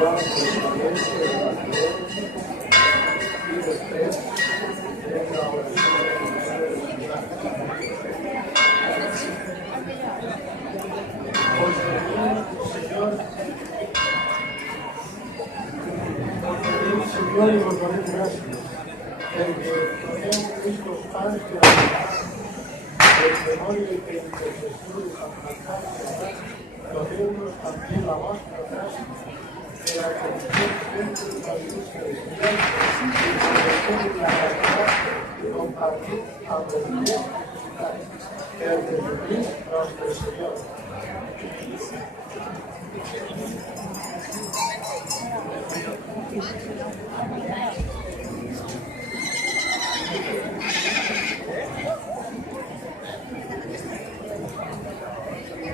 Señor, y os daré gracias, porque tenemos Cristo Padre de la verdad, el memoria y que intercesión de San Francisco, nos también la vuestra gracia, de la condición siempre de la luz celestial, y de la caridad, compartir, aprender, que el Jesucristo nuestro Señor.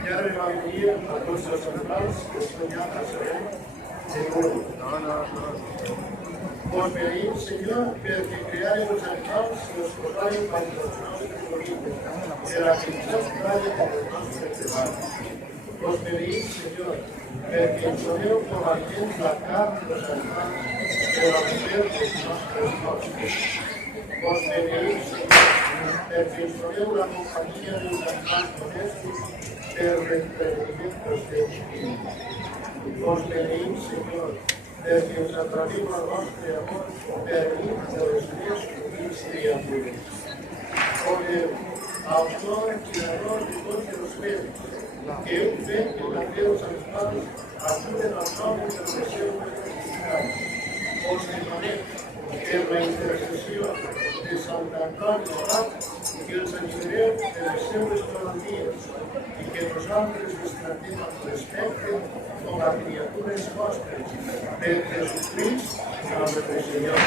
Ya revalía a nuestros hermanos que soñan a ser seguro. Vos pedís, Señor, que creáis los hermanos y los corráis para los nostres orígenes, que la pinción trae por los nostres debates. Vos pedís, Señor, que soneo por alguien la carne de los hermanos, que la mujer de nuestros nostres. Vos pedís, Señor, que soneo la compañía de los hermanos domésticos, el reentendimiento de Espíritu. Os pedís, Señor, que os atrevimos a vostre amor, permite los días mis criaturas. Porque autor, creador de todos los bienes, que un fe que nació a los padres, ayuden a los hombres del deseo de felicidad. Os dejaré que la intercesión de Santa Antonio Abad, que os ayudaré de deseos todos los días, y que los hombres les tratemos respeto con las criaturas vuestras, de Jesucristo, nuestro Señor.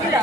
Mira,